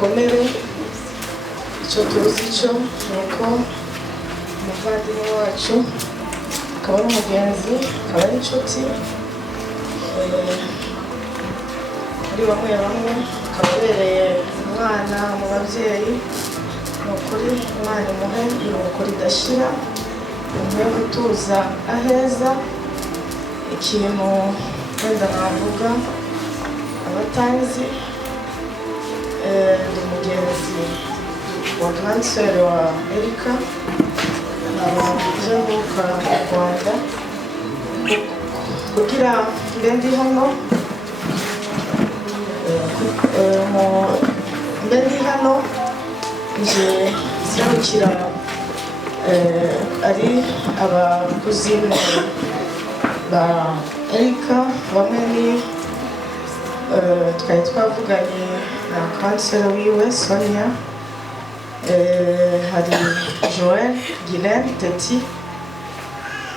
dukomere icyo tuzi cyo nuko umuvandimwe wacu akaba ari umugenzi akaba ari inshuti muri bamwe akaba abereye umwana mu babyeyi ni ukuri umwana imuhe iruhuko ridashira imuhe gutuza aheza ikintu wenda navuga abatanzi ndi umugenzi wa kanseri wa Erika nabanje guka mu Rwanda kugira mbe ndi hano nje serukira ari abakuzine ba Erika bamwe ni twari twavuganye na kanseri wiwe Sonia hari Joel Guilain Teti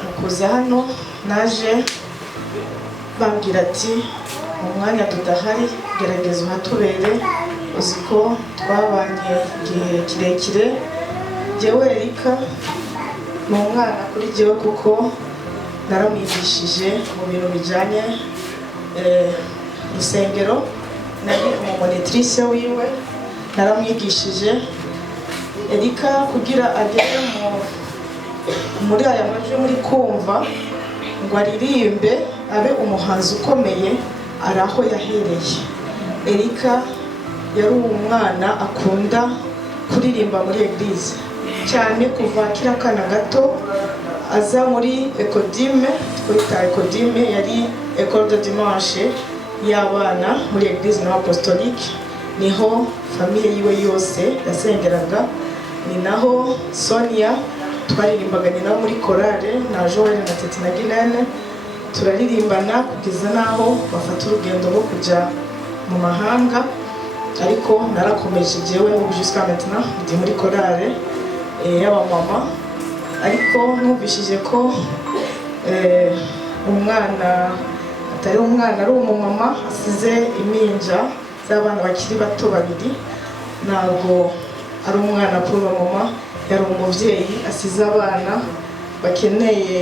ukuza hano naje bambwira ati mu mwanya tudahari gerageza uhatubere uzi ko twabanye igihe kirekire jewe Erika ni umwana kuri jewe kuko naramwigishije mu bintu bijanye rusengero nari umumonitrice wiwe naramwigishije Erika kugira agere muri aya majwi muri kumva ngo aririmbe abe umuhanzi ukomeye araho yahereye Erika yari umwana akunda kuririmba muri eglise cyane kuva kira kana gato aza muri Ecodime twita Ecodime yari école de dimanche y'abana muri eglise n'apostolique niho famille yiwe yose yasengeraga ni naho Sonia twaririmbaga ni naho muri chorale na Joel na Teti na Guilain turaririmbana kugeza naho bafata urugendo rwo kujya mu mahanga ariko narakomeje jewe n'ubu jusqu'à maintenant ndi muri chorale y'aba mama ariko numvishije ko umwana atari umwana ari umumama asize iminja z'abana bakiri bato babiri ntabwo ari umwana kuri mama yari umubyeyi asize abana bakeneye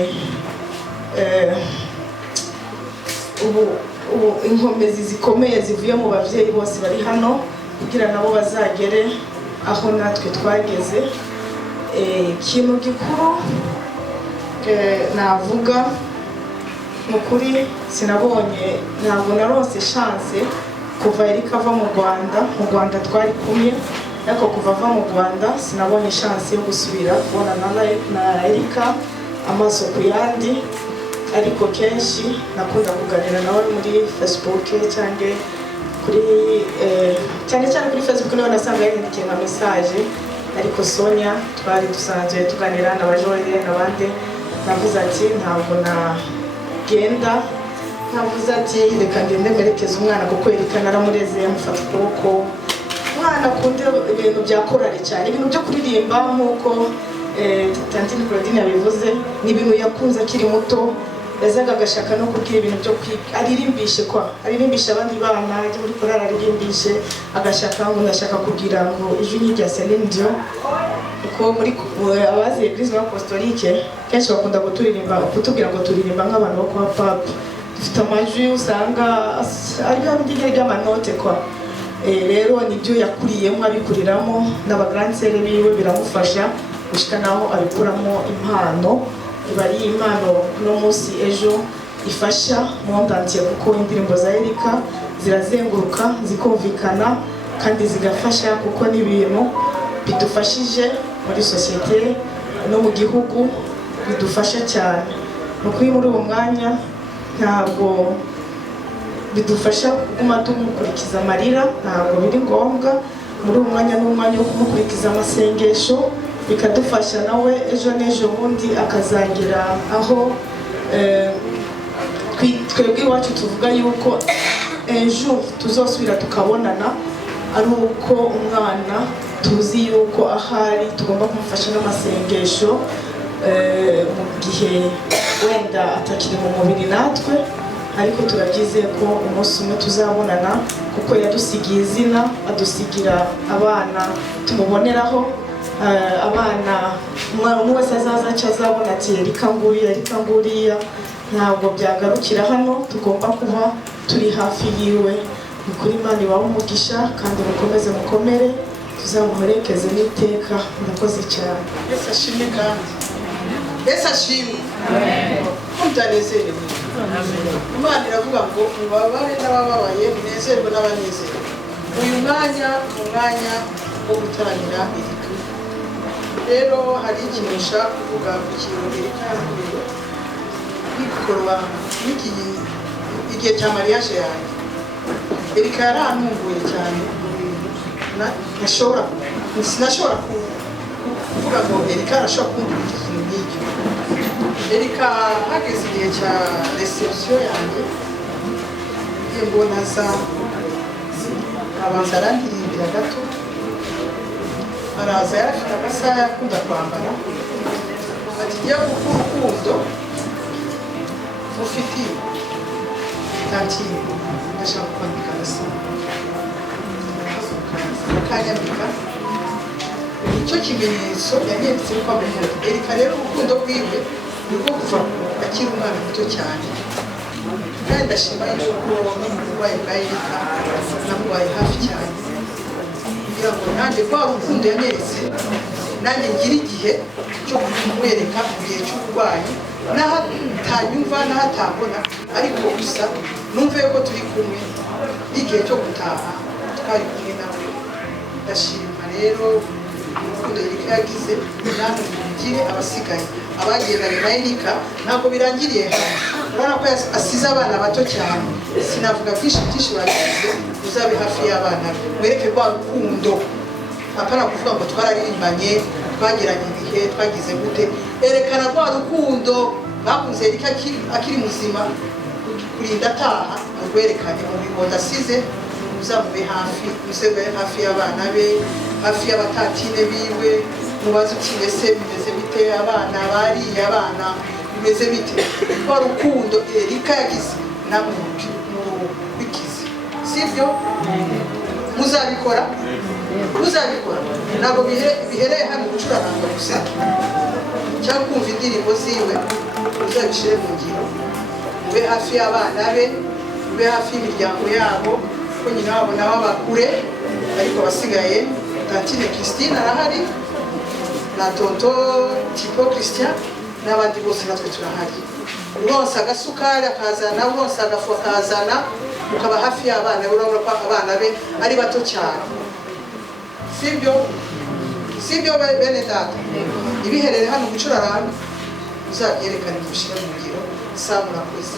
ubu inkomezi zikomeye zivuye mu bavyeyi bose bari hano kugira nabo bazagere aho natwe twageze ikintu gikuru navuga mukuri sinabonye ntabwo naronse chance kuva Erika ava mu Rwanda twari kumwe ariko kuva ava mu Rwanda sinabonye chance yo gusubira kubona na Erika amaso ku yandi ariko kenshi nakunda kuganira nawe muri Facebook cyangwa kuri cyane kuri Facebook niho nasanga yandikiye nka message ariko Sonia twari dusanzwe tuganira na Joel n'abandi navuze ati ntabwo nagenda navuze ati reka ngende merekeza umwana kuko Erika naramureze mufata ukuboko umwana kunde ibintu bya korali cyane ibintu byo kuririmba nkuko Tantine Claudine yabivuze ni ibintu yakunze akiri muto yazaga agashaka no kubwira ibintu byo aririmbisha abandi bana ajya muri korali aririmbishe agashaka ngo ndashaka kugira ngo ijwi n'irya Celine Dion kuko muri abazi eglise apostolique kenshi bakunda kutubwira ngo turirimba nk'abantu bo kwa papa dufite amajwi usanga ariyo ndigere y'amanote kwa rero nibyo yakuriyemo abikuriramo n'abagrandsere biwe biramufasha gushika naho abikuramo impano bari impano no munsi ejo ifasha mondantiye kuko indirimbo za Erika zirazenguruka zikumvikana kandi zigafasha kuko n'ibintu bidufashije muri societe no mu gihugu bidufasha cyane nuko muri uwo mwanya ntabwo bidufasha kuguma tumukurikiza amarira ntabwo biri ngombwa muri uwo mwanya n'umwanya wo kumukurikiza amasengesho bikadufasha nawe ejo n'ejo bundi akazagira aho twebwe iwacu tuvuga yuko ejo tuzosubira tukabonana ari uko umwana tuzi yuko ahari tugomba kumufasha n'amasengesho mu gihe wenda atakiri mu mubiri natwe ariko turabyizeye ko umunsi umwe tuzabonana kuko yadusigiye izina, adusigira abana tumuboneraho, abana umwe wese azaza aca azabona ati Erika nguriya, ntabwo byagarukira hano, tugomba kuba turi hafi yiwe. Ni kuri Imana ibahe umugisha kandi mukomeze mukomere, tuzamuherekeze n'iteka. Murakoze cyane. Yesu ashimwe kandi Yesu ashimwe. Mutanezerewe. Imana iravuga ngo mubabare n'abababaye, munezerwe n'abanezerewe. Uyu mwanya ni umwanya wo gutaramira Erika. Rero hari ikintu nshaka kuvuga ku kintu Erika yakoreye n'ibikorwa igihe cya mariage yanjye. Erika yarantunguye cyane, sinashobora kuvuga ngo Erika arashobora kumva ikintu nk'icyo. Erika hageze igihe cya reception yanjye, ngiye mbona abanza arandirimbira gato, araza yarafite amasaha yakunda kwambara, ati ngiye kuko urukundo mufitiye tantine ndashaka kwambika agasaha akanyambika. Nicyo kimenyetso yanyeretse ko amukunda. Erika rero urukundo rwiwe ni rwo kuva akiri umwana muto cyane, kandi ndashima yuko n'uburwayi bwa Erika namubaye hafi cyane kugira ngo nanjye rwa rukundo yanyeretse nanjye ngira igihe cyo kumwereka mu gihe cy'uburwayi, n'aho atanyumva n'aho atambona, ariko gusa numve ko turi kumwe n'igihe cyo gutaha twari kumwe nawe. Ndashima rero urukundo Erika yagize, namwe mugire abasigaye abagendanye na Erika. Ntabwo birangiriye hano, urabona ko asize abana bato cyane, sinavuga byinshi bagize. Uzabe hafi y'abana, mwereke rwa rukundo, apana kuvuga ngo twararirimbanye, twagiranye ibihe, twagize gute. Erekana rwa rukundo bakunze Erika akiri muzima kurinda ataha, urwerekane mu bibondo asize. Uzamube hafi, uzebe hafi y'abana be, hafi y'abatatine biwe, mubaze uti mbese bimeze bite, abana bariye, abana bimeze bite. Kwa rukundo Erika yagize namwe mubikize, sibyo? Muzabikora ntabwo bihereye hano gucuranga gusa cyangwa kumva indirimbo ziwe, uzabishyire mu ngiro. Mube hafi y'abana be, mube hafi y'imiryango yabo, ko nyina wabo nabo bakure, ariko basigaye Tantine Christine arahari na Tonto Tipo Christian n'abandi bose natwe turahari. Uronse agasukari akazana, uronse agafu akazana, ukaba hafi y'abana. Urabona ko abana be ari bato cyane, sibyo bene data? Ibiherere hano gucuraranga uzabyerekane gushyira mu ngiro. Saa murakoze.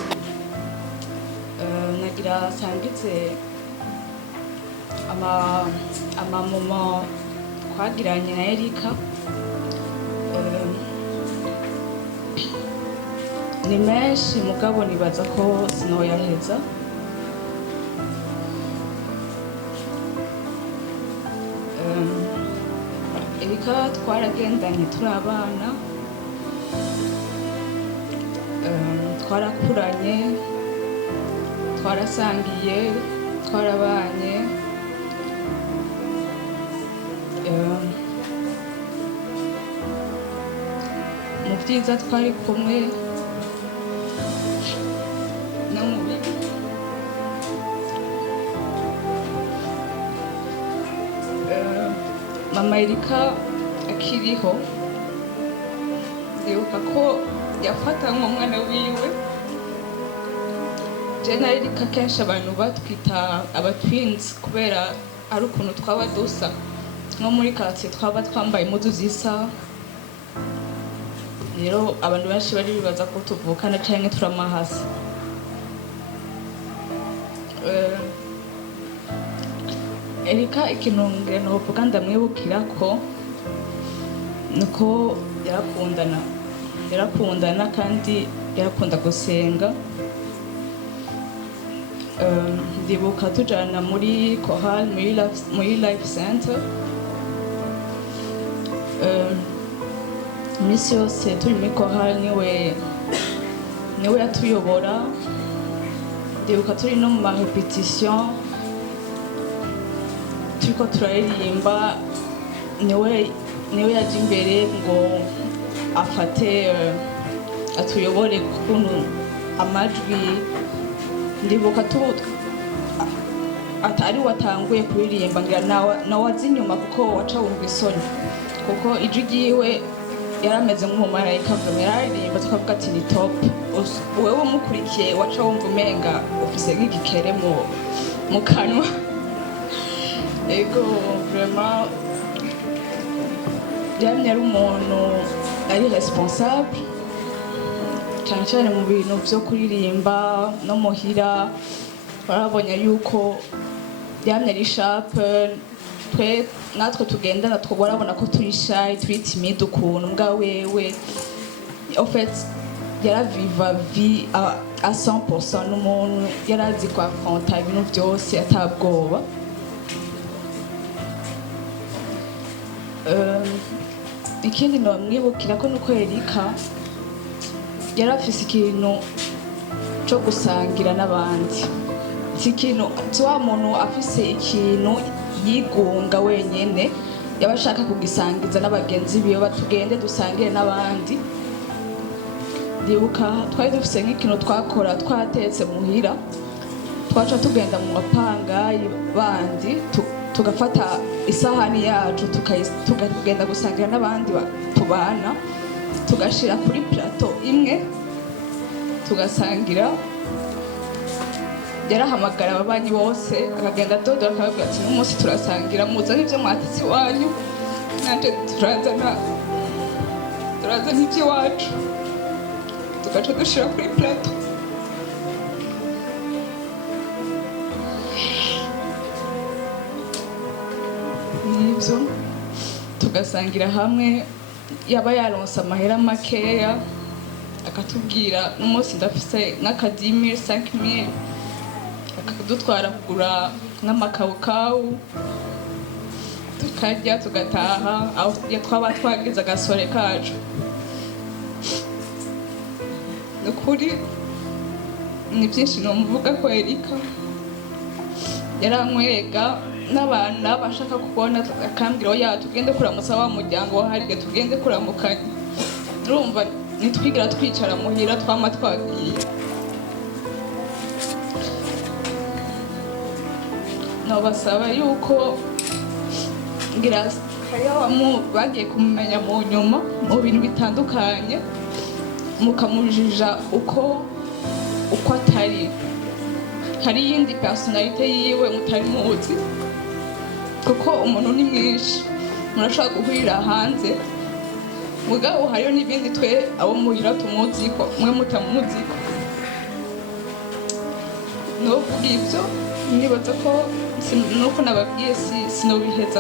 Nagira sangitse amamoma twagiranye na Erika, ni menshi mugabo nibaza ko sinoyaheza. Erika twaragendanye turi abana, twarakuranye, twarasangiye, twarabanye. Mu byiza twari kumwe no mu bibi. Mama Erika akiriho, ndibuka ko yafata nk'umwana wiwe. Je na Erika kenshi abantu batwita abatwins kubera ari ukuntu twaba dusa, nko muri quartier twaba twambaye impuzu zisa. Rero abantu benshi bari bibaza ko tuvukana cyangwa turamahasa. Erika ikintu novuga ndamwibukira ko nuko yarakundana kandi yarakunda gusenga. Ndibuka tujana muri Chorale muri Life Center, imisi yose turi muri Chorale niwe yatuyobora. ndibuka turi no mu marepetition turiko turaririmba niwe yaje imbere ngo afate atuyobore kuntu amajwi ndibuka atari watanguye kuririmba ngira nawe azi inyuma kuko waca wumva isoni kuko ijwi ryiwe yarameze nk'umumarayika yararirimba tukavuga ati ni top wewe umukurikiye waca wumva umenga ufise nk'igikere mu kanwa ego vraiment yamye ari umuntu ari responsable cyane cyane mu bintu byo kuririmba no muhira barabonye yuko yamye ari sharp natwe tugendana two barabona ko turi shy turi timide ukuntu mbwa wewe en fait yaraviva vie à 100% n'umuntu yarazi ko afronta ibintu byose atabwoba ikindi namwibukira ko nuko Erika yarafise ikintu cyo gusangira n'abandi si wa muntu afise ikintu yigunga wenyene yaba ashaka kugisangiza n'abagenzi biwe batugende dusangire n'abandi ndibuka twari dufise nk'ikintu twakora twatetse muhira twaca tugenda mu mapangayi bandi tugafata isahani yacu tukagenda gusangira n'abandi tubana tugashira kuri plateau imwe tugasangira yarahamagara ababanyi bose akagenda dodora akababwira ati n'umunsi turasangira muzane ibyo mwatetse iwanyu nanje turazana iby'iwacu tugaca dushira kuri plateau nibyo tugasangira hamwe yaba yaronse amahera makeya akatubwira n'umunsi ndafise nk'akadimire 5,000 akadutwara kugura nk'amakawukawu tukarya tugataha aho twaba twagize agasore kacu nukuri ni byinshi nomuvuga ko Erika yarankwega n'abana bashaka kubona akambwira oya tugende kuramutsa wa muryango wahariye tugende kuramukanya urumva nitwigira twicara muhira twama twagiye nobasaba yuko ngira hariho bagiye kumumenya mu nyuma mu bintu bitandukanye mukamujija uko atari hari yindi personalite yiwe mutari muzi kuko umuntu ni mwinshi murashobora guhurira hanze mugabo hariyo n'ibindi twe abo muhira tumuziko mwe mutamuziko novuga ibyo nibaza ko nuko nababwiye sinobiheza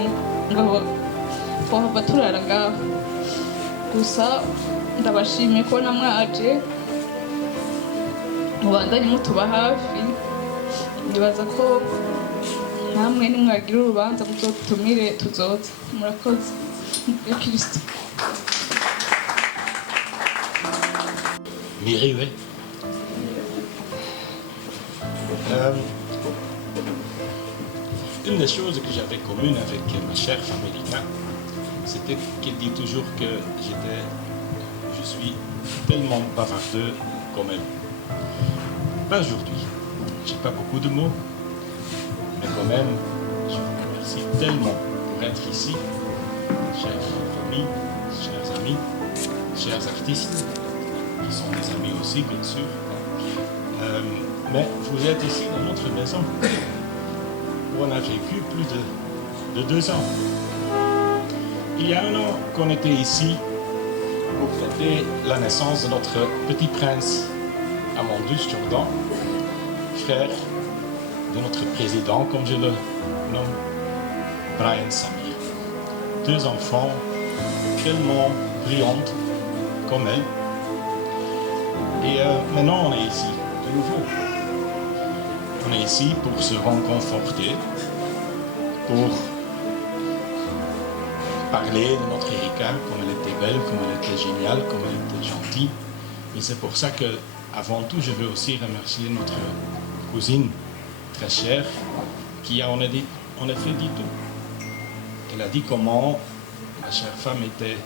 ngaho twahava turara ngaho gusa ndabashimiye ko namwaje mubandanye mutuba hafi nibaza ko namwe nimwagira urubanza muzotumire tuzoza murakoze ya Kristo Miriwe. Une des choses que j'avais commune avec ma chère femme Erika, c'était qu'elle dit toujours que je suis tellement bavardeux comme elle. Pas aujourd'hui, j'ai pas beaucoup de mots, mais quand même, je vous remercie tellement pour être ici, chère famille, chers amis, chers artistes, qui sont des amis aussi, bien sûr. Mais vous êtes ici dans notre maison, où on a vécu plus de 2 ans. Il y a 1 an qu'on était ici pour fêter la naissance de notre petit prince, Amandus Jourdan, frère de notre président, comme je le nomme, Brian Samir. 2 enfants tellement brillantes comme elle. Et maintenant on est ici, de nouveau. On est ici pour se réconforter, pour parler de notre Erika, comme elle était belle, comme elle était géniale, comme elle était gentille. Et c'est pour ça que, avant tout, je veux aussi remercier notre cousine très chère qui a en effet dit tout. Elle a dit comment ma chère femme était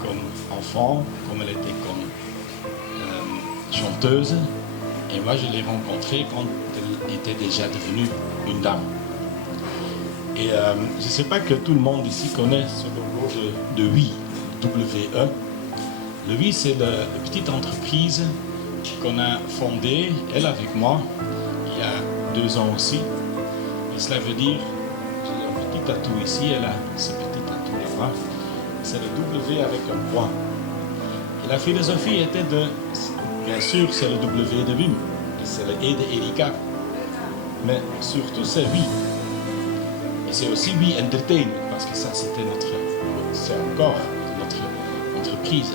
comme enfant, comme elle était comme chanteuse. Et moi, je l'ai rencontrée quand elle était déjà devenue une dame. Et je ne sais pas que tout le monde ici connaît ce logo de WE, W-E. Le WE, c'est la petite entreprise qu'on a fondée, elle avec moi, il y a 2 ans aussi. Et cela veut dire, j'ai un petit tatou ici, elle a ce petit tatou là-bas. C'est le W avec un point. Et la philosophie était de, bien sûr, c'est le W de WIM, et c'est le E de Erika, mais surtout c'est WE. Et c'est aussi WE Entertainment, parce que ça c'est encore notre entreprise.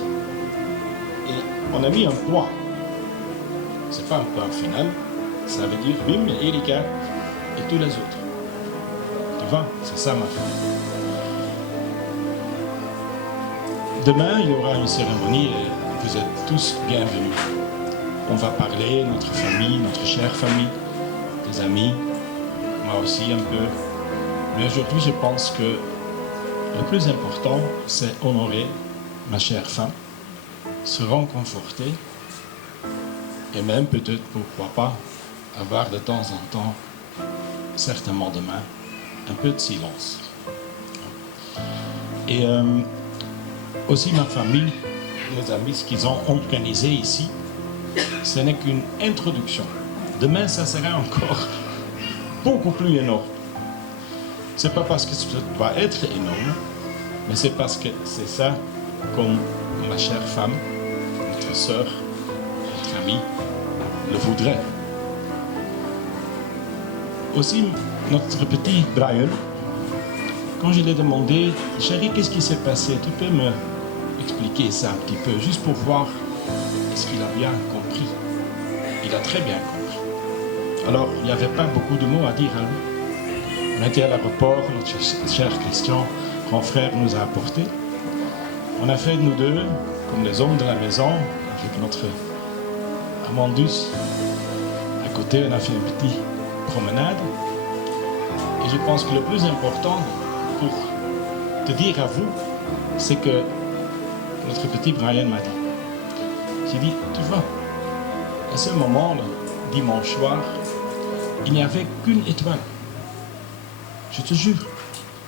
Et on a mis un point. C'est pas un point final, ça veut dire WIM, Erika et tous les autres. Tu vois, c'est ça ma famille. Demain, il y aura une cérémonie et vous êtes tous bienvenus. On va parler, notre famille, notre chère famille, des amis, moi aussi un peu. Mais aujourd'hui, je pense que le plus important, c'est honorer ma chère femme, se réconforter et même peut-être, pourquoi pas, avoir de temps en temps, certainement demain, un peu de silence. Et aussi ma famille, mes amis, ce qu'ils ont organisé ici, ce n'est qu'une introduction. Demain, ça sera encore beaucoup plus énorme. C'est pas parce que ça va être énorme, mais c'est parce que c'est ça, comme ma chère femme, notre sœur, notre amie, le voudrait. Aussi, notre petit Brian, quand je lui ai demandé, chérie, qu'est-ce qui s'est passé? Tu peux me expliquer ça un petit peu, juste pour voir est-ce qu'il a bien compris. Il a très bien compris. Alors, il n'y avait pas beaucoup de mots à dire à lui. On était à l'aéroport, notre cher Christian, grand frère, nous a apporté. On a fait, nous deux, comme les hommes de la maison, avec notre Amandus. À côté, on a fait une petite promenade. Et je pense que le plus important pour te dire à vous, c'est que notre petit Brian m'a dit. J'ai dit, tu vois, à ce moment, le dimanche soir, il n'y avait qu'une étoile. Je te jure,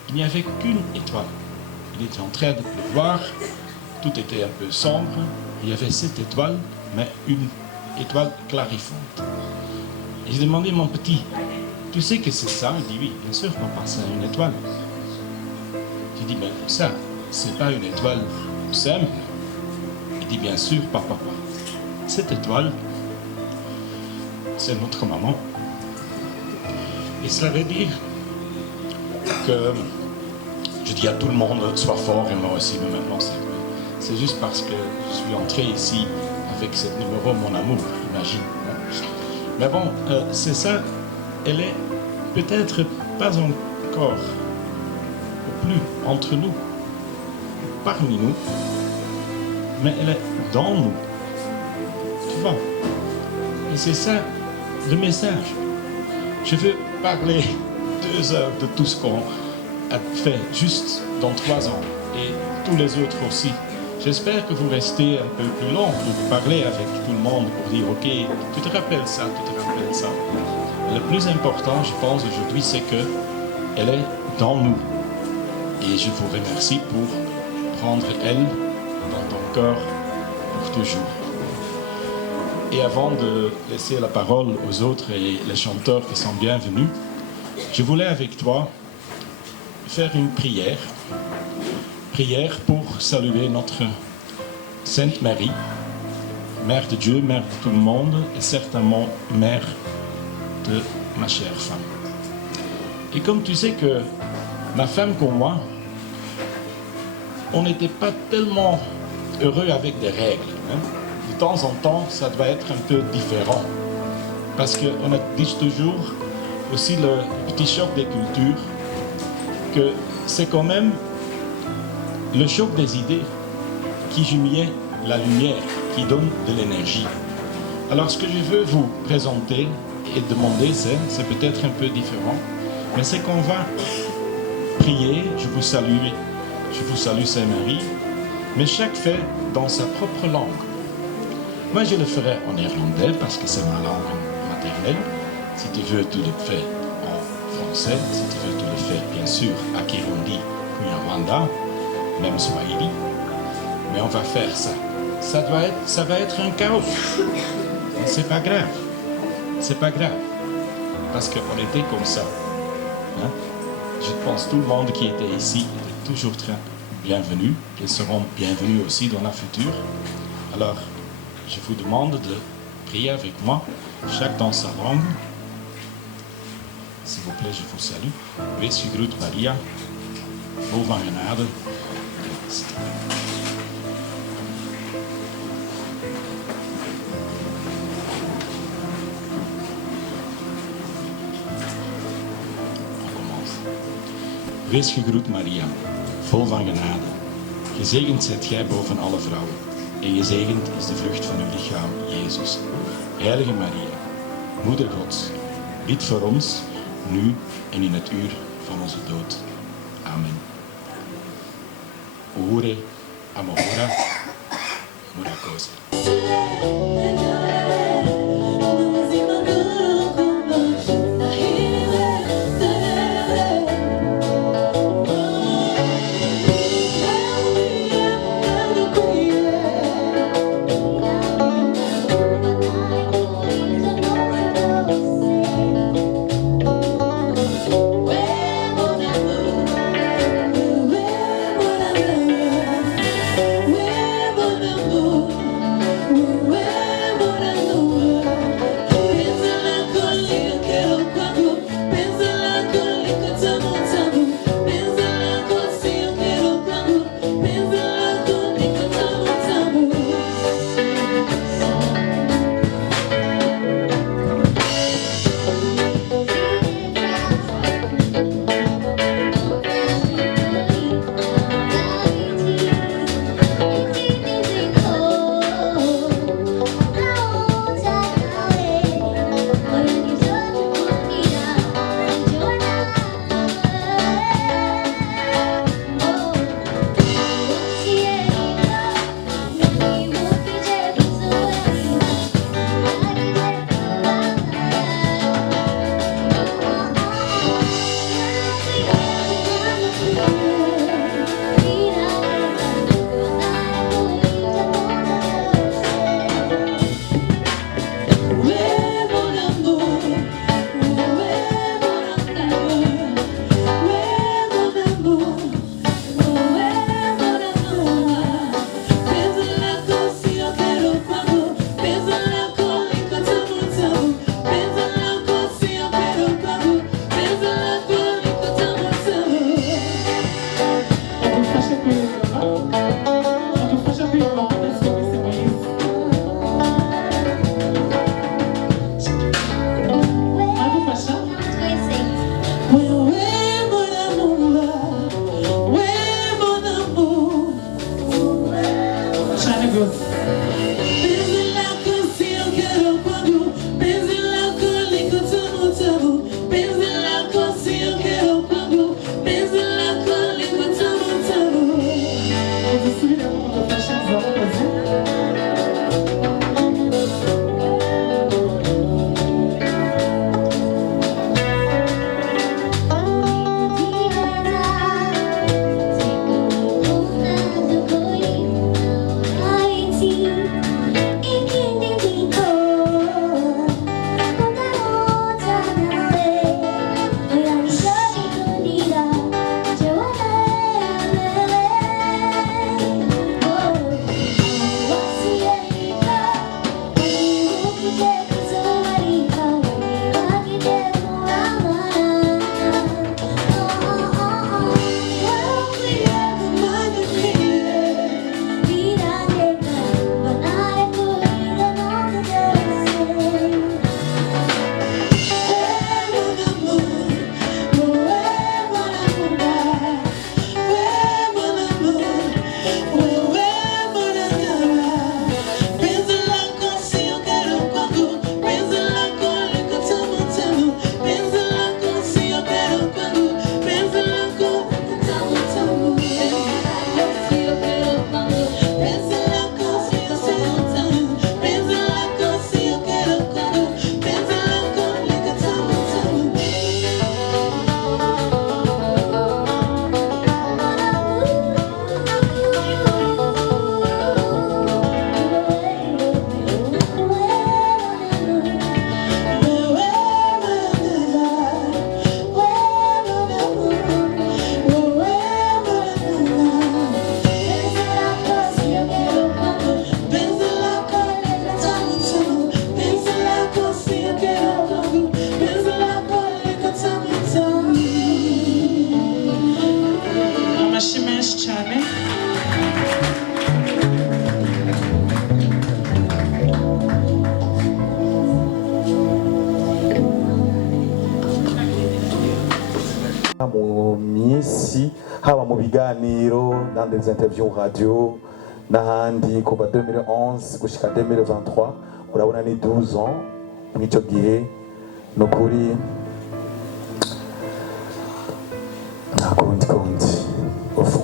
il n'y avait qu'une étoile. Il était en train de pleuvoir, tout était un peu sombre. Il y avait 7 étoiles, mais une étoile clarifiante. Et j'ai demandé à mon petit, tu sais que c'est ça? Il dit oui, bien sûr, papa, c'est une étoile. J'ai dit, mais ça, c'est pas une étoile simple. Il dit, bien sûr, papa. Cette étoile, c'est notre maman. Et cela veut dire que je dis à tout le monde, sois fort, et moi aussi, mais maintenant, c'est juste parce que je suis entré ici avec ce numéro, mon amour, imagine. Mais bon, c'est ça, elle est peut-être pas encore au plus entre nous, parmi nous, mais elle est dans nous. Tu vois? Et c'est ça le message. Je veux parler 2 heures de tout ce qu'on a fait juste dans 3 ans et tous les autres aussi. J'espère que vous restez un peu plus long pour parler avec tout le monde, pour dire ok, tu te rappelles ça, tu te rappelles ça. Le plus important, je pense, aujourd'hui, c'est qu'elle est dans nous. Et je vous remercie pour prendre elle dans ton cœur pour toujours. Et avant de laisser la parole aux autres et les chanteurs qui sont bienvenus, je voulais avec toi faire une prière. Prière pour saluer notre Sainte Marie, Mère de Dieu, Mère de tout le monde et certainement Mère de ma chère femme. Et comme tu sais que ma femme comme moi, on n'était pas tellement heureux avec des règles. Hein. De temps en temps, ça doit être un peu différent. Parce qu'on a dit toujours aussi le petit choc des cultures, que c'est quand même le choc des idées qui jumelait la lumière, qui donne de l'énergie. Alors ce que je veux vous présenter et demander, c'est peut-être un peu différent, mais c'est qu'on va prier, je vous salue Saint-Marie, mais chaque fait dans sa propre langue. Moi, je le ferai en néerlandais parce que c'est ma langue maternelle. Si tu veux, tu le fais en français. Si tu veux, tu le fais, bien sûr, à Kirundi, Kinyarwanda, même Swahili. Mais on va faire ça. Ça va être un chaos. Mais c'est pas grave. C'est pas grave. Parce qu'on était comme ça. Hein? Je pense que tout le monde qui était ici était toujours très bienvenu. Ils seront bienvenus aussi dans la future. Alors, je vous demande de prier avec moi, chaque dans sa langue. S'il vous plaît, je vous salue. Wees gegroet Maria, vol van genade. On commence. Wees gegroet Maria, vol van genade. Gezegend zijt gij boven alle vrouwen. En gezegend is de vrucht van uw lichaam, Jezus. Heilige Maria, Moeder Gods, bid voor ons, nu en in het uur van onze dood. Amen. Ore amora, murakoze. I haba mu biganiro dans des interviews radio n'ahandi kuva 2011 gushika 2023 urabona ni 12 ans mw'icyo gihe no kuri nakundi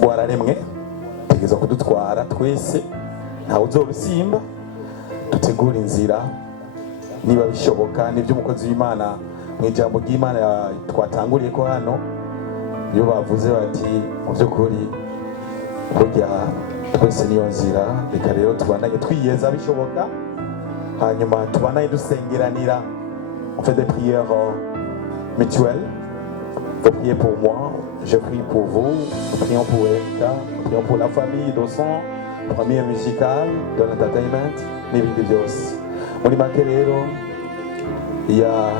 wararemwe tegeza kudutwara twese ntawe uzorusimba dutegura inzira niba bishoboka nibyo umukozi w'Imana mu ijambo ry'Imana twatanguriye ko hano iyo bavuze bati mu by'ukuri burya twese niyo nzira reka rero tubandanye twiyeza bishoboka hanyuma tubandanye dusengeranira on fait des prières mutuelles. Vous priez pour moi, je prie pour vous, nous prions pour Erika, nous prions pour la famille d'Osson, famille musicale, de l'entertainment, n'ibindi byose. Muri make rero, il y a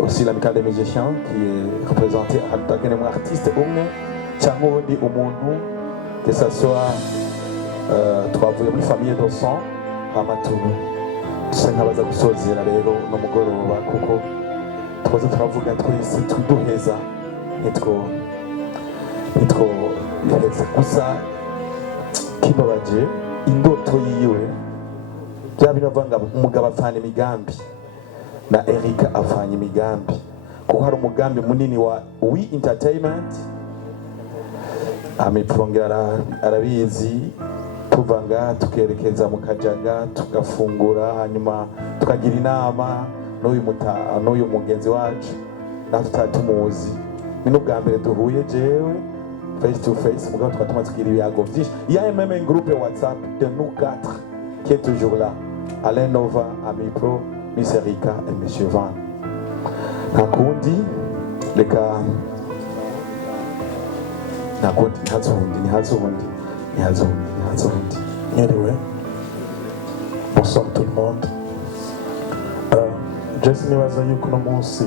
aussi l'amicale des musiciens qui est représentée à un artiste umwe cyangwa undi umuntu que ça soit twavuye muri famille d'Osson hama dusa nk'abaza gusozera rero no mugoroba kuko twaza turavuga twese tuduheza nitwo yaheze gusa kibabaje indoto yiwe bya biravanga umugabo afana imigambi na Erika afanya imigambi kuko hari umugambi munini wa We Entertainment amiprongera arabizi tuvanga tukerekeza mu Kajaga tugafungura hanyuma tukagira inama n'uyu mugenzi wacu natwe tutatumuzi ni n'ubwa mbere duhuye jewe face to face mugabo twatuma tugira ibiyago byinshi il y a même un groupe WhatsApp de nous quatre qui est toujours là Alain Nova, Ami Pro, Miss Erika et Monsieur Van nakundi reka nakundi ntihazundi Anyway, bonsoir tout le monde. Jesse nibaza yuko uno munsi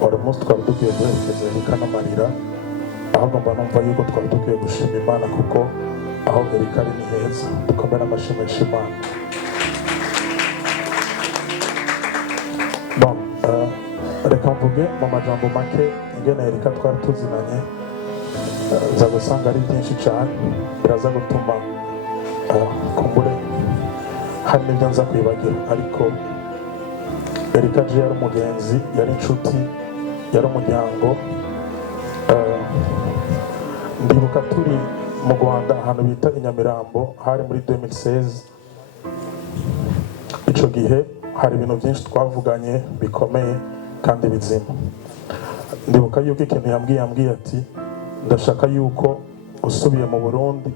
wari umunsi twari dukwiye guherekeza Erika n'amarira ahubwo mba numva yuko twari dukwiye gushima Imana kuko aho Erika ari ni heza dukomere amashyi menshi Imana. Bon, reka mvuge mu majambo make ingene Erika twari tuzinanye nza gusanga ari byinshi cyane biraza gutuma kumbure hari n'ibyo nza kwibagira ariko Erika je yari umugenzi yari inshuti yari umuryango ndibuka turi mu Rwanda ahantu bita i Nyamirambo hari muri 2016 ico gihe hari ibintu byinshi twavuganye bikomeye kandi bizima ndibuka yuko ikintu yambwiye ati ndashaka yuko usubiye mu Burundi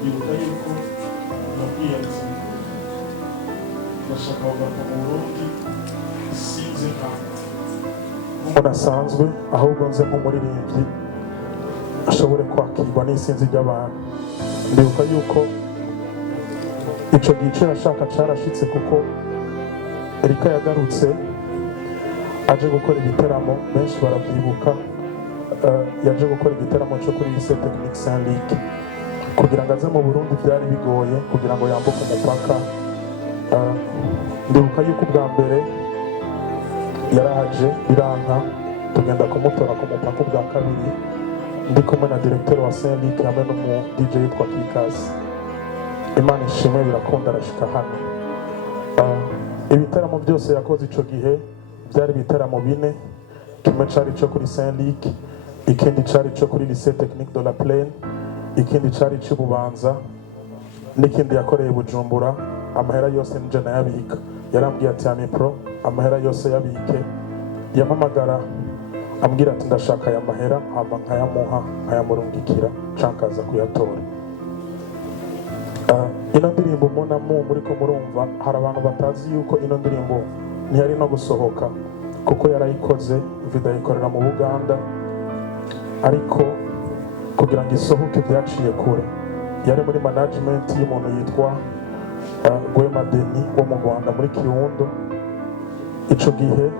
ndibuka yuko nabwiye ati ndashaka kugaruka mu Burundi sinze nk'umuntu asanzwe ahubwo nze nk'umuririmbyi ashobore kwakirwa n'isinzi ry'abantu ndibuka yuko ico gice yashaka carashitse kuko Erika yagarutse aje gukora igiteramo benshi baravyibuka yaje gukora igiteramo cyo kuri lycée technique Saint-Luc kugira ngo aze mu Burundi byari bigoye kugira ngo yambuke umupaka ndibuka yuko ubwa mbere yaraje biranka tugenda kumutora ku mupaka ubwa kabiri ndi kumwe na directeur wa Saint-Luc hamwe n'umu DJ yitwa Kikasi Imana ishimwe birakunda arashika hano ibitaramo byose yakoze ico gihe byari ibitaramo bine kimwe cari cyo kuri Saint-Luc ikindi cari cyo kuri lycée technique de la Plaine ikindi cari cy'Ububanza n'ikindi yakoreye Bujumbura amahera yose nje nayabika yarambwiye ati Ami Pro amahera yose yabike yampamagara ambwira ati ndashaka aya mahera hama nkayamuha nkayamurungikira cankaza kuyatora ino ndirimbo mbona muri ko murumva hari abantu batazi yuko ino ndirimbo ntiyari no gusohoka kuko yarayikoze video yikorera mu Buganda ariko kugira ngo isohoke byaciye kure yari muri management y'umuntu yitwa Gwema Deni wo mu Rwanda muri Kirundo ico gihe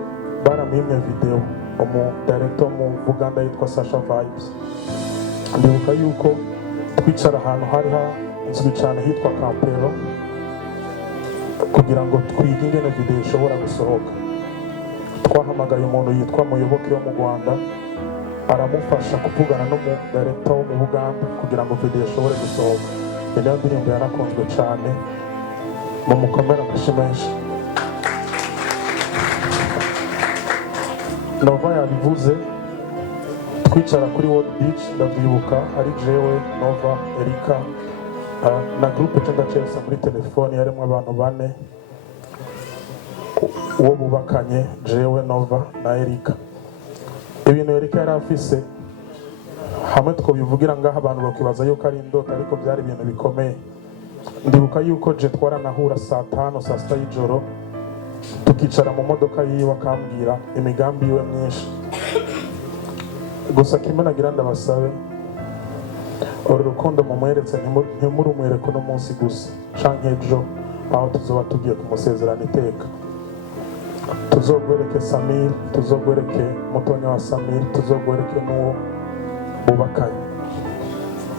baramwimye video director mu Buganda yitwa Sasha Vibes. Ndibuka yuko twicara ahantu hari hazwi cyane hitwa Campero kugira ngo twige ingene video ishobora gusohoka. Twahamagaye umuntu yitwa Muyoboke wo mu Rwanda aramufasha kuvugana no mu director wo mu Buganda kugira ngo video ishobore gusohoka. Iyo ndirimbo yarakunzwe cyane mu mukomera amashyi menshi. Nova yabivuze twicara kuri World Beach, ndavyibuka ari jewe Nova Erika na groupe cyangwa Chelsea muri telefone yarimo abantu bane uwo bubakanye jewe Nova na Erika. Ibintu Erika yari afise hamwe twobivugira ngaha abantu bakibaza yuko ari indota ariko byari ibintu bikomeye. Ndibuka yuko je twaranahura saa 5 saa 6 y'ijoro tukicara mu modoka yiwe akambwira imigambi yiwe myinshi. Gusa kimwe nagira ndabasabe uru rukundo mumweretse ntimurumwereko no munsi gusa canke ejo aho tuzoba tugiye kumusezerana iteka. Tuzogwereke Samir, tuzogwereke mutonya wa Samir, tuzogwereke n'uwo bubakanye.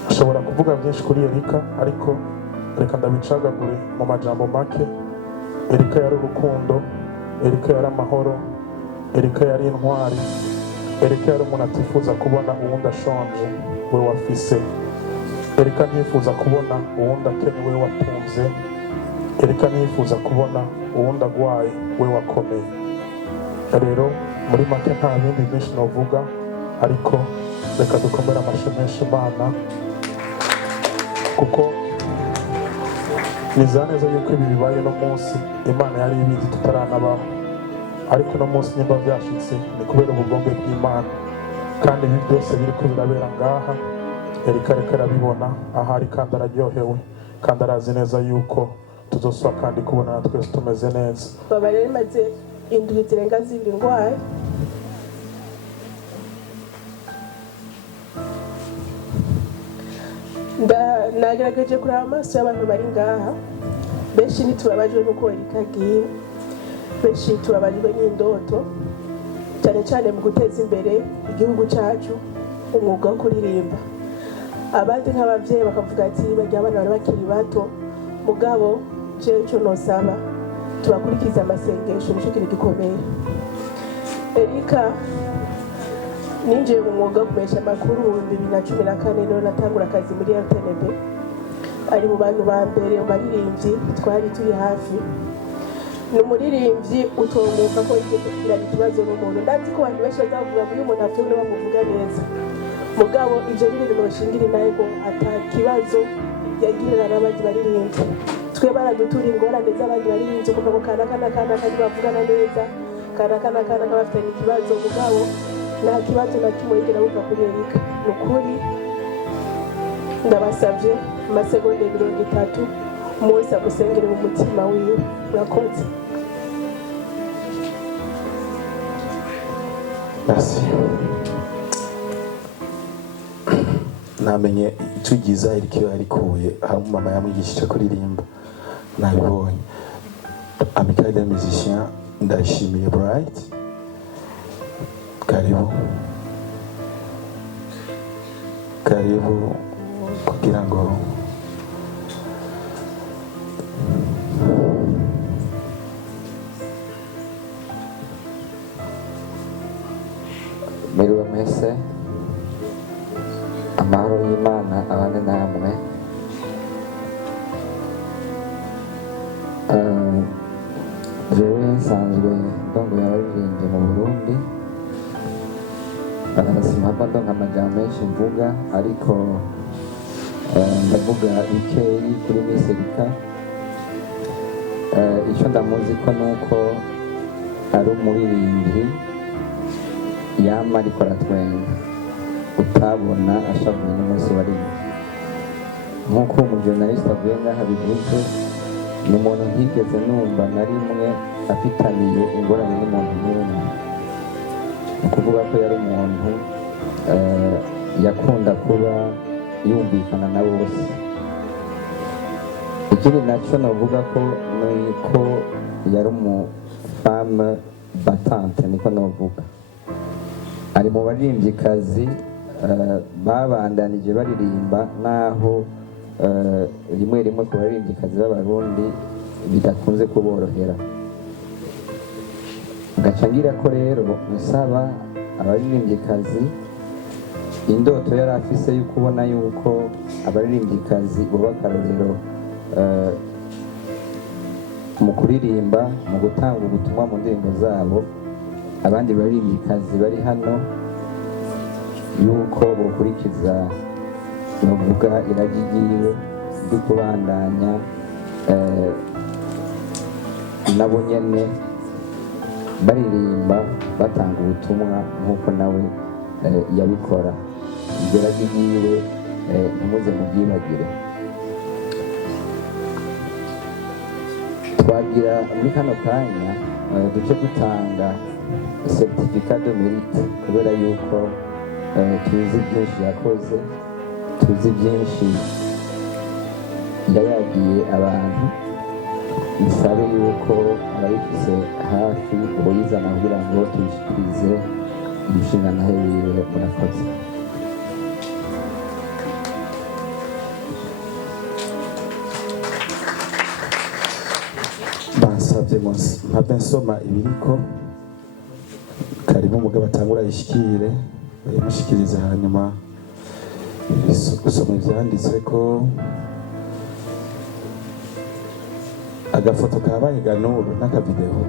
Ashobora kuvuga byinshi kuri Erika ariko reka ndabicagagure mu majambo make. Erika yari urukundo, Erika yari amahoro, Erika yari intwari, Erika yari umuntu atifuza kubona uwundi ashonje we wafise. Erika ntifuza kubona uwundi akennye we watunze. Erika ntifuza kubona uwundi agwaye we wakomeye. Rero muri make nta bindi byinshi novuga ariko reka dukomere amashyi menshi Imana kuko niza neza yuko ibi bibaye no munsi Imana yari ibizi tutaranabaho, ariko no munsi nimba byashitse ni kubera ubugombe bw'Imana kandi ibi byose biriko birabera ngaha. Erika reka arabibona ahari kandi araryohewe kandi arazi neza yuko tuzoswa kandi kubona twese tumeze neza. Baba rero maze indwi zirenga zibiri ndwaye, nagerageje kureba amaso y'abantu bari ngaha. Benshi ntitubabajwe n'uko Erika agiye, benshi tubabajwe n'indoto cyane cyane mu guteza imbere igihugu cyacu umwuga wo kuririmba. Abandi nk'abavyeyi bakavuga ati bajya abana bari bakiri bato, mugabo je cyo nosaba tubakurikiza amasengesho nicyo kintu gikomeye. Erika ninjiye mu mwuga wo kumesha amakuru mu 2014 niho natangura akazi muri RTNB. Ari mu bantu ba mbere mu baririmbyi twari turi hafi. Ni umuririmbyi utomumva ko igiye kugira ikibazo n'umuntu. Ndazi ko abantu benshi bazavuga ngo uyu muntu afite bamuvuga neza, mugabo ivyo ni ibintu noshingira naye ko atakibazo yagirira n'abandi baririmbyi. Twe baradutura ingorane z'abandi baririmbyi kuva ngo kana kandi bavugana neza, kana bafite ikibazo, mugabo nta kibazo na kimwe yigera buva kuri Erika. Ni ukuri ndabasavye amasegonda 30 mwese agusengere mu mutima wiwe. Urakoze. Merci. Namenye icyo giza Erika yarikuye aho mama yamwigishije kuririmba nabibonye. Amical des musiciens ndashimiye Bright. Karibu kugira ngo Miriwe mwese, amahoro y'Imana abane namwe. Jewe nsanzwe ndongoye abaririmbyi mu Burundi. Simpava ndonka amajambo menshi mvuga ariko ndavuga bikeyi kuri Miss Erika. Icyo ndamuzi ko nuko ari umuririmbyi yama ariko aratwenga, utabona ashavuye n'umunsi warimwe. Nk'uko umujournaliste avuye ngaha bivuze, ni umuntu ntigeze numva na rimwe afitaniye ingorane n'umuntu n'umwe. Ni ukuvuga ko yari umuntu yakunda kuba yumvikana na bose. Ikindi nacyo navuga ko ni ko yari umufame batante niko novuga, ari mu baririmbyikazi babandanije baririmba naho rimwe rimwe ku baririmbyikazi b'abarundi bidakunze kuborohera. Ngaca ngira ko rero nsaba abaririmbyikazi, indoto yari afise yo kubona yuko abaririmbyikazi boba akarorero mu kuririmba, mu gutanga ubutumwa mu ndirimbo zabo. Abandi baririmbyikazi bari hano yuko bokurikiza novuga iragi ryiwe ryo kubandanya nabo nyene baririmba batanga ubutumwa nk'uko nawe yabikora. Iryo ragi ryiwe ntimuze muryibagire. Twagira muri kano kanya duce dutanga certificat de mérite kubera yuko tuzi byinshi yakoze, tuzi byinshi yayagiye abantu. Nisabe yuko abayifise hafi boyizana kugira ngo tuyishikirize umushingantahe wiwe. Murakoze. Bansabye mpave nsoma ibiriko, karibu umugabo atangura yishikire bayimushikirize, hanyuma gusoma ivyanditswe ko agafoto kabaye ganuru n'akavideo.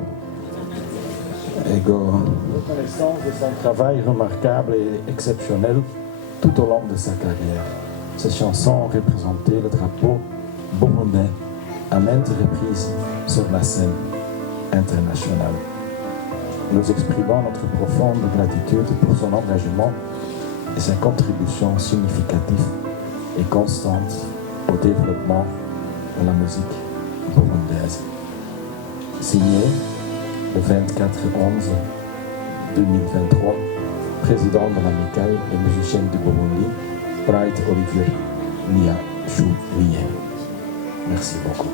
Reconnaissance de son travail remarquable et exceptionnel tout au long de sa carrière. Ses chansons ont représenté le drapeau burundais à maintes reprises sur la scène internationale. Nous exprimons notre profonde gratitude pour son engagement et sa contribution significative et constante au développement de la musique burundaise. Signé le 24/11/2023, président de l'amicale des musiciens du Burundi, Bright Olivier Nia Choulier. Merci beaucoup.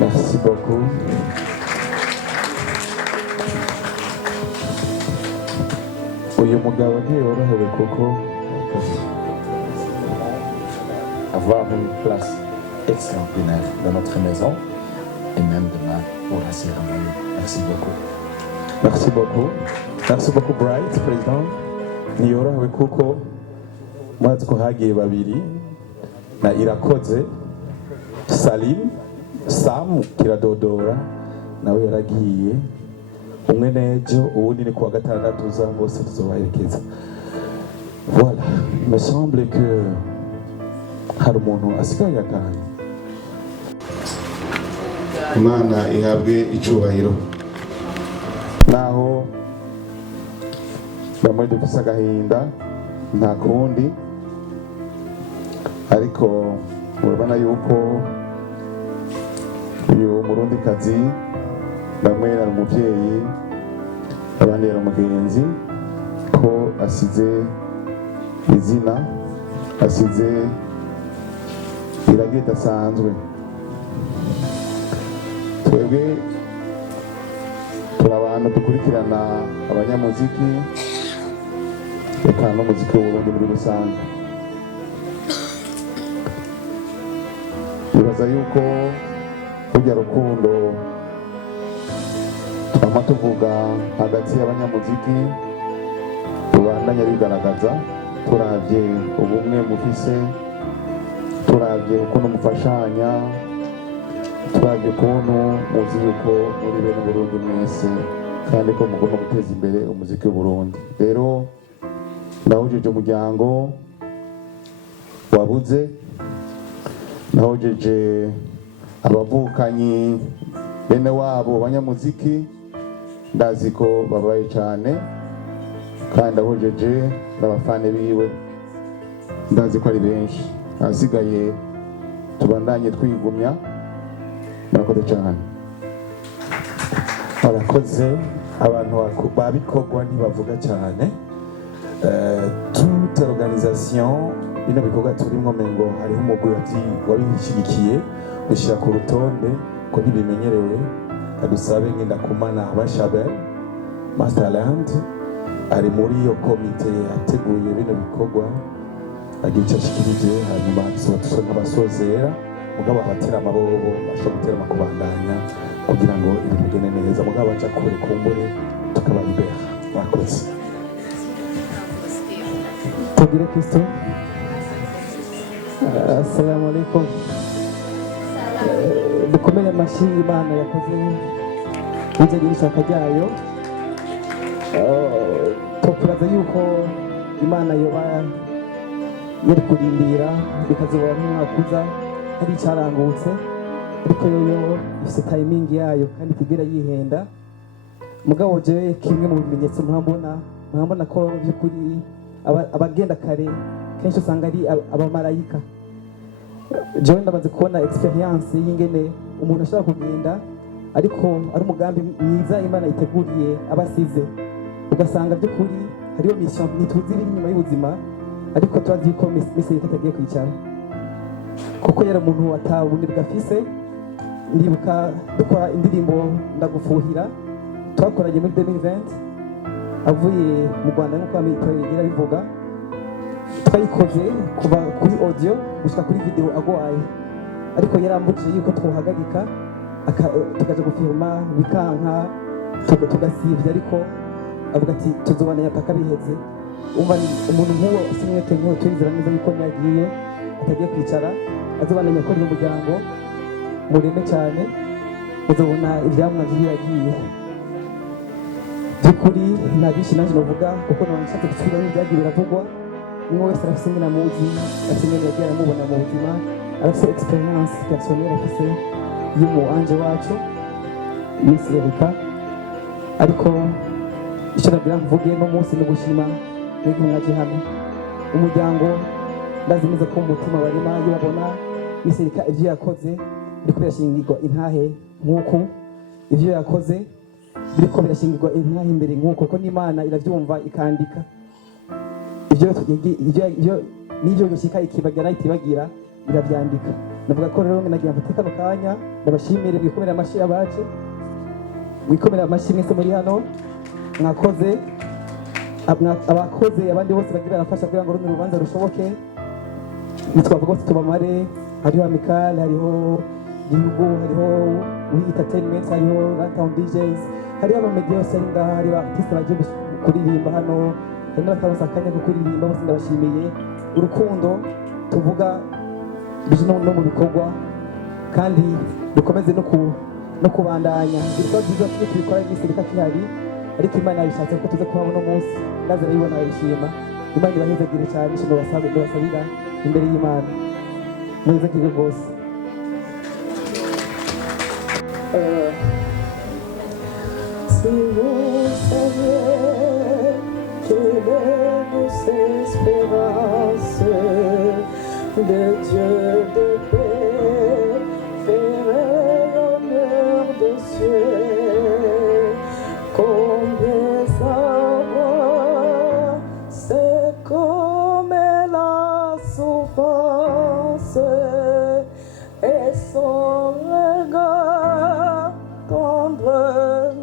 Merci beaucoup. Uyu mugabo ntiyorohewe kuko avoir une place extraordinaire dans notre maison et même demain pour la cérémonie. Merci beaucoup. Merci beaucoup. Merci beaucoup Bright, président. Ntiyorohewe kuko mwazi ko hagiye babiri na Irakoze Salim Sam Kiradodora nawe yaragiye, umwe nejo uwundi ni kuwa gatandatu za bose tuzobaherekeza. Voilà, il me semble que hari umuntu asigaye akanya. Imana ihabwe icubahiro. Naho bamwe dufise agahinda nta kundi, ariko urabona yuko uyu Murundikazi bamwe ari umuvyeyi, abandi ari umugenzi, ko asize izina, asize iragi ridasanzwe. Twebwe turi abantu dukurikirana abanyamuziki eka n'umuziki w'Uburundi muri rusange. Bibaza yuko burya rukundo twama tuvuga hagati y'abanyamuziki rubandanya bigaragaza, turavye ubumwe mufise, turavye ukuntu mufashanya, turavye ukuntu muzi yuko muri bene Burundi mwese kandi ko mugomba guteza imbere umuziki w'Uburundi. Rero ndahujije umuryango wabuze, ndahujije abavukanyi bene wabo banyamuziki, ndazi ko babaye cyane, kandi ndahujije n'abafane biwe, ndazi ko ari benshi. Ahasigaye tubandanye twigumya. Murakoze cyane. Barakoze, abantu babikorwa ntibavuga cyane. Toute organisation bino bikorwa turimo mengo hariho umugwi wabishyigikiye gushyira ku rutonde ko ntibimenyerewe. Kadusabe ngenda kumana abashabel Masterland ari muri iyo komite yateguye bino bikorwa agira icyo ashikirije hanyuma tuba nk'abasozera mugabo abatera amabobo bashobora gutera amakubandanya kugira ngo ibintu bigende neza mugabo baja kure kumbure tukabaribera mwakoze tugire Kristo. Assalamu alaikum. Dukomere amashyi Imana yakoze bijyanye n'ishaka ryayo. Tukibaza yuko Imana yoba yari kurindira bikazoba nk'umwaka uza hari icyarangutse ariko yoyo ifite timing yayo kandi itigera yihenda. Mugabo jewe kimwe mu bimenyetso mwambona ko by'ukuri abagenda kare kenshi usanga ari abamarayika. Jewe ndamaze kubona experience y'ingene umuntu ashobora kugenda ariko ari umugambi mwiza Imana iteguriye abasize ugasanga by'ukuri hariyo mission ntituzi iri inyuma y'ubuzima ariko turazi ko mission itagiye kwicara kuko yari umuntu atabundi bwafise. Ndibuka dukora indirimbo ndagufuhira twakoranye muri 2020 avuye mu Rwanda nk'uko amitwegera bivuga twayikoze kuva kuri audio gushika kuri video agwaye ariko yarambujije yuko twohagarika tukaje gufirma bikanka tugasivya ariko avuga ati tuzobana paka biheze. Umva ni umuntu nk'uwo asinye nk'uwo turizera neza yuko yagiye atagiye kwicara azobana nyakuri n'umuryango mureme cyane uzobona ivyamwa yagiye by'ukuri nabishi naje novuga kuko nabashatse gusubira n'ibyagiye biravugwa umwe wese arafise ingene amuzi afise ingene yagiye aramubona mu buzima arafise experience personnelle afise y'umu anje wacu Miss Erika ariko icyo nagira mvuge no munsi no gushima n'igi mwaje hano umuryango ndazi neza ko umutima warima iyo babona Miss Erika ivyo yakoze biriko birashingirwa intahe nk'uko ivyo yakoze biriko birashingirwa intahe imbere nk'uko ko n'Imana iravyumva ikandika ivyo n'ivyo gushika ikibagera itibagira iravyandika. Navuga ko rero nagira mfate kano kanya ndabashimire bikomera amashi abaje bikomera amashi mwese muri hano mwakoze abakoze abandi bose bagiye barafasha kugira ngo runo rubanza rushoboke. Nitwavuga ko tubamare hariho Amikal hariho Gihugu hariho Entertainment hariho Runtown DJs hariho abamedia yose ari ngaha hariho artiste baje kuririmba hano hari n'abatarose akanya ko kuririmba bose ndabashimiye urukundo tuvuga bije no mu bikorwa kandi dukomeze no kubandanya ibikorwa byiza tubikora iminsi reka kihari ariko Imana yabishatse ko tuze kuhabona umunsi ndaza rayibona yishima. Imana ibahezagire cyane ishino basabira imbere y'Imana mwezagire rwose. Si vous saviez quelle est douce espérance de Dieu de paix, ferait honneur de cieux, combien savoir, c'est comme la souffrance et son regard tendre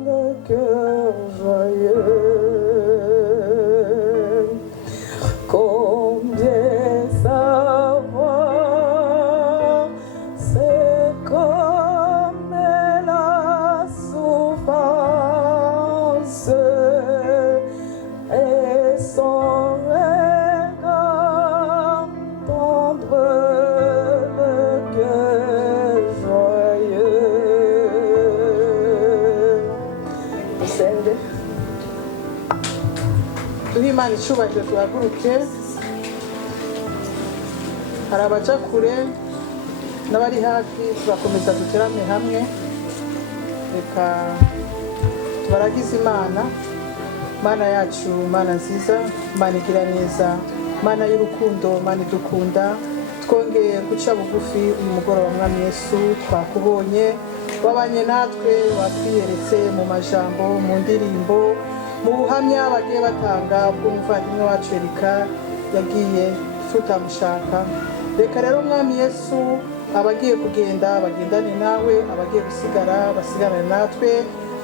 le cœur joyeux. Combien savoir, c'est comme la souffrance et son regard tendre le cœur joyeux. Dusenge. duhe Imana icyubahiro tuhaguruke. Hari abaca kure n'abari hafi turakomeza duterane hamwe reka tubaragize Imana. Mana yacu Mana nziza Mana igira neza Mana y'urukundo Mana idukunda twongeye guca bugufi uyu mugoroba Mwami Yesu twakubonye wabanye natwe watwiyeretse mu majambo mu ndirimbo mu buhamya bagiye batanga bw'umuvandimwe wacu Erika yagiye tutamushaka. Reka rero Mwami Yesu abagiye kugenda bagendane nawe abagiye gusigara basigarane natwe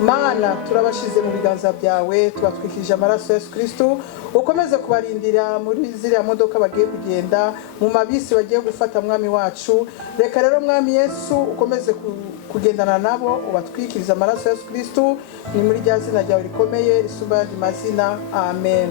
mana turabashize mu biganza byawe tubatwikirije amaraso ya Yesu Kristo ukomeze kubarindira muri ziriya modoka bagiye kugenda mu mabisi bagiye gufata mwami wacu reka rero mwami Yesu ukomeze kugendana nabo ubatwikirize amaraso ya Yesu Kristo ni muri rya zina ryawe rikomeye risumba andi mazina amen